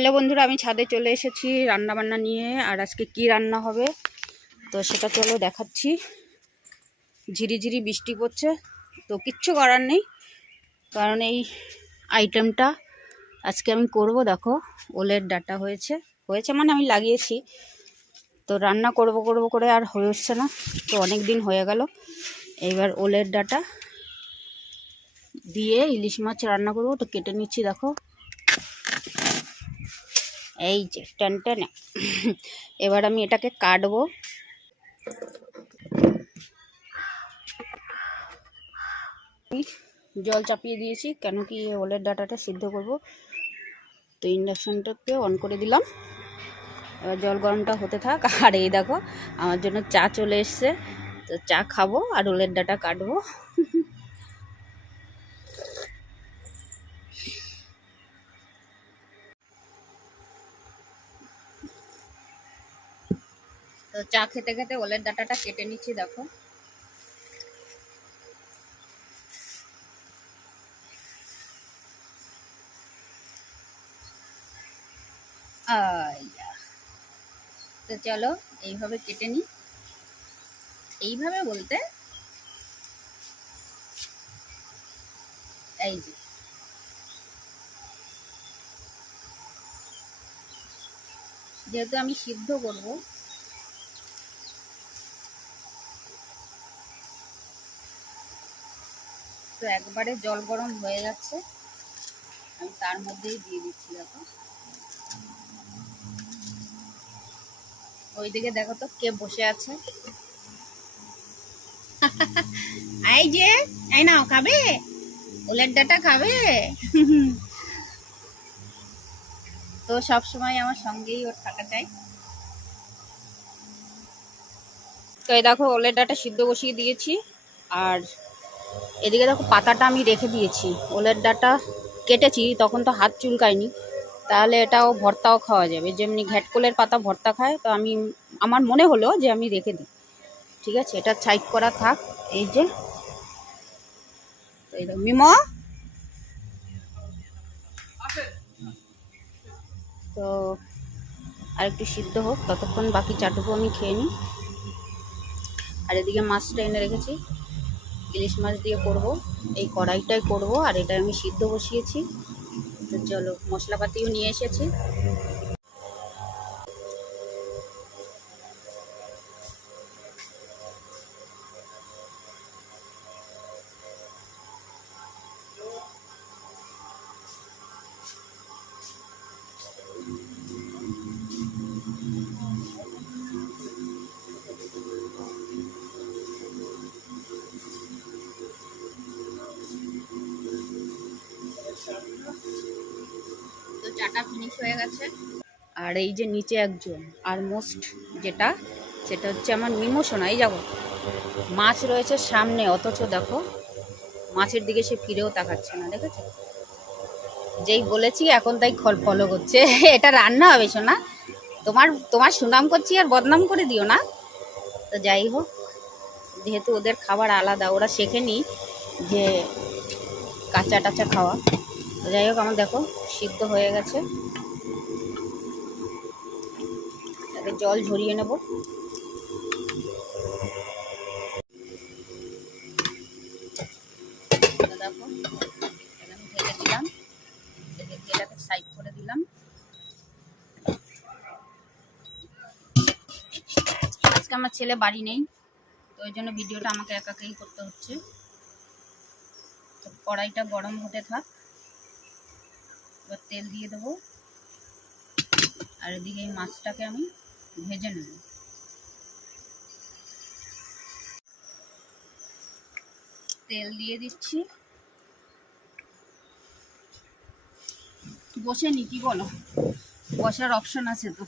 Hello বন্ধুরা, আমি ছাদে চলে এসেছি রান্না বান্না নিয়ে, আর আজকে কি রান্না হবে? তো সেটা চলো দেখাচ্ছি। ঝিরিঝিরি বৃষ্টি পড়ছে, তো কিচ্ছু করার নেই, কারণ এই আইটেমটা আজকে আমি করব, দেখো, ওলের ডাটা হয়েছে। হয়েছে মানে আমি লাগিয়েছি, তো রান্না করব করব করে আর হয়ে উঠছে না, তো অনেক দিন হয়ে গেল। এবার ওলের ডাটা দিয়ে ইলিশ মাছ রান্না করব, তো কেটে নিচ্ছি, দেখো। এই যে, টেন, টেনে। এবার আমি এটাকে কাটবো। জল চাপিয়ে দিয়েছি, কেন কি ওলের ডাটাটা সিদ্ধ করব। তো ইন্ডাকশানটাকে অন করে দিলাম। এবার জল গরমটা হতে থাক। আর এই দেখো, আমার জন্য চা চলে এসছে। তো চা খাব আর ওলের ডাটা কাটবো। তো চা খেতে খেতে ওলের ডাটাটা কেটে নিচ্ছি, দেখো। তো চলো, এইভাবে কেটে নিই। এইভাবে বলতে এই যে। যেহেতু আমি সিদ্ধ করব তো একবারে জল গরম হয়ে যাচ্ছে। আমি তার মধ্যেই দিয়ে দিচ্ছি, দেখো। ওইদিকে দেখো তো কে বসে আছে। এই যে, এই নাও, খাবে? ওলের ডাটা খাবে? তো সব সময় আমার সঙ্গেই ওর থাকা চাই। তো এই দেখো, ওলের ডাটা সিদ্ধ বসিয়ে দিয়েছি। আর এদিকে দেখো পাতাটা আমি রেখে দিয়েছি। ওলের ডাটা কেটেছি, তখন তো হাত চুলকায়নি। তাহলে এটাও ভর্তাও খাওয়া যাবে। যেমনি ঘ্যাটকোলের পাতা ভর্তা খায়, তো আমি, আমার মনে হলো যে আমি রেখে দিই। ঠিক আছে, এটা সাইড করা থাক। এই যে মিমো? তো আর একটু সিদ্ধ হোক, ততক্ষণ বাকি চাটুকু আমি খেয়ে নিই। আর এদিকে মাছটা এনে রেখেছি। ইলিশ মাছ দিয়ে করব। এই কড়াইটাই করব আর এটা আমি সিদ্ধ বসিয়েছি। তো চলো মশলাপাতিও নিয়ে এসেছি। তো ফিনিশ হয়ে গেছে। আর এই যে নিচে একজন, আর মোস্ট যেটা, সেটা হচ্ছে আমার মিমোশন এই যাব মাছ রয়েছে সামনে, অথচ দেখো, মাছের দিকে সে ফিরেও তাকাচ্ছে না, দেখেছ? যেই বলেছি, এখন তাই খল ফলো করছে। এটা রান্না হবে শোনা তোমার তোমার সুনাম করছি আর বদনাম করে দিও না। তো যাই হোক, যেহেতু ওদের খাবার আলাদা, ওরা শেখেনি যে কাঁচা টাচা খাওয়া। যাই হোক, আমার দেখো, সিদ্ধ হয়ে গেছে। তাকে জল ঝরিয়ে নেব। দিলাম। সাইড করে দিলাম। আজকে আমার ছেলে বাড়ি নেই, তো ওই জন্য ভিডিওটা আমাকে একাকেই করতে হচ্ছে। কড়াইটা গরম হতে থাক। এবার তেল দিয়ে দেবো। আর এদিকে এই মাছটাকে আমি ভেজে নেব। তেল দিয়ে দিচ্ছি। বসে নি, কি বলো? বসার অপশন আছে তো।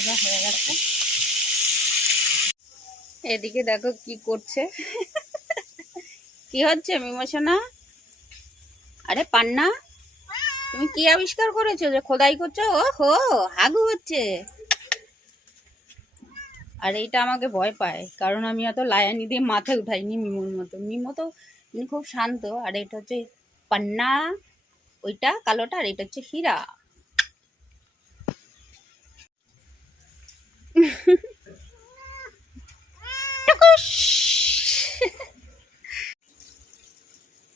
ভাজা হয়ে গেছে। এদিকে দেখো কি করছে। কি হচ্ছে মিমোশনা আরে পান্না, তুমি কি আবিষ্কার করেছ যে খোদাই করছ? ও হো হাগু হচ্ছে। আর এইটা আমাকে ভয় পায়, কারণ আমি অত লায়ানি দিয়ে মাথায় উঠাইনি মিমোর মতো। মিমো তো খুব শান্ত, আর এটা হচ্ছে পান্না, ওইটা কালোটা, আর এটা হচ্ছে হীরা।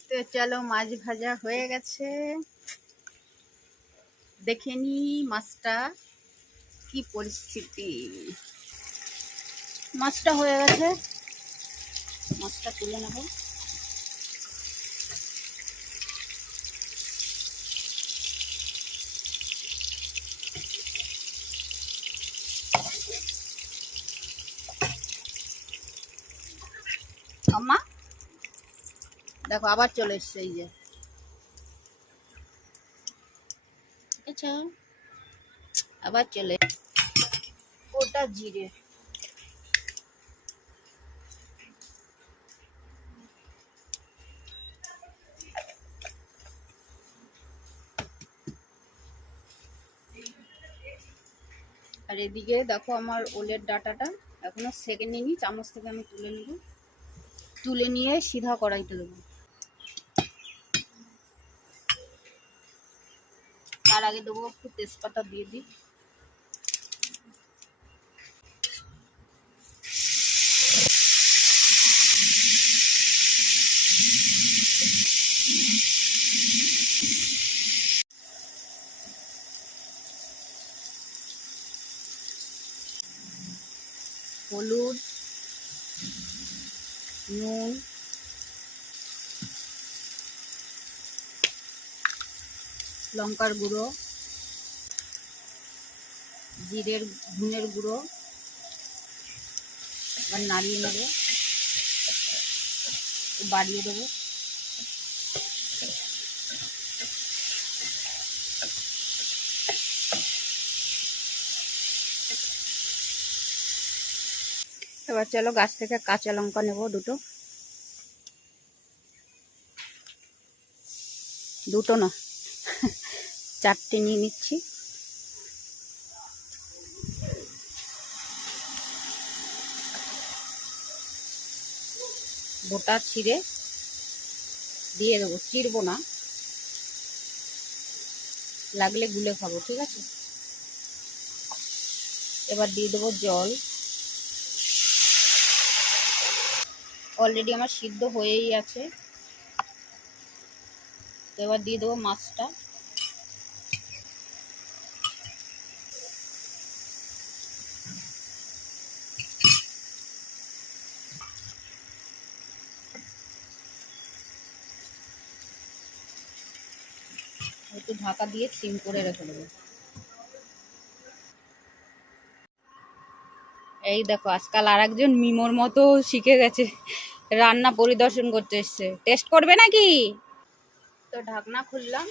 তো চলো মাছ ভাজা হয়ে গেছে। দেখে নি মাছটা কি পরিস্থিতি। মাছটা হয়ে গেছে। মাছটা তুলে নেব। দেখো, আবার চলে এসছে, এই যে। আচ্ছা আবার চলে ওটা জিরে। আর এদিকে দেখো আমার ওলের ডাটাটা, এখনও সেকেন্ড নিই চামচ থেকে আমি তুলে নেব। তুলে নিয়ে সিধা কড়াইতে দেবো। তার আগে দেবো একটু তেজপাতা দিয়ে দিই হলুদ নুন লঙ্কার গুঁড়ো, জিরের, ধুনের গুঁড়ো, এবার নাড়িয়ে নেব। বাড়িয়ে দেবো। এবার চলো গাছ থেকে কাঁচা লঙ্কা নেব দুটো। দুটো না। চারটে নিয়ে নিচ্ছি। গোটা ছিঁড়ে দিয়ে দেবো চিরবো না। লাগলে গুলে খাব, ঠিক আছে? এবার দিয়ে দেবো জল। অলরেডি আমার সিদ্ধ হয়েই আছে। এবার দিয়ে দেবো মাছটা একটু ঢাকা দিয়ে সিম করে রেখে দেবো। এই দেখো, আজকাল আর একজন মিমোর মতো শিখে গেছে, রান্না পরিদর্শন করতে এসছে। টেস্ট করবে নাকি? তো ঢাকনা খুললাম।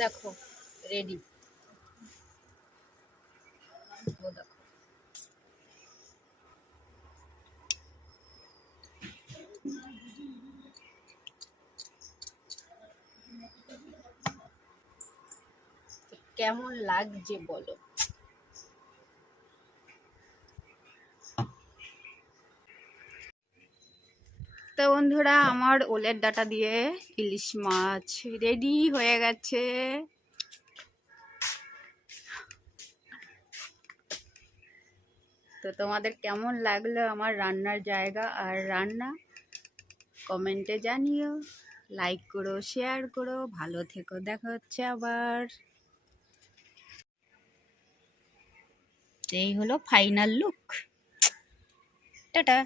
দেখো রেডি দেখো। কেমন লাগছে বলো? তো বন্ধুরা, আমার ওলের ডাটা দিয়ে ইলিশ মাছ রেডি হয়ে গেছে। তো তোমাদের কেমন লাগল আমার রান্নার জায়গা আর রান্না? কমেন্টে জানিও লাইক করো শেয়ার করো, ভালো থেকো, দেখা হচ্ছে আবার। এই হলো ফাইনাল লুক টাটা।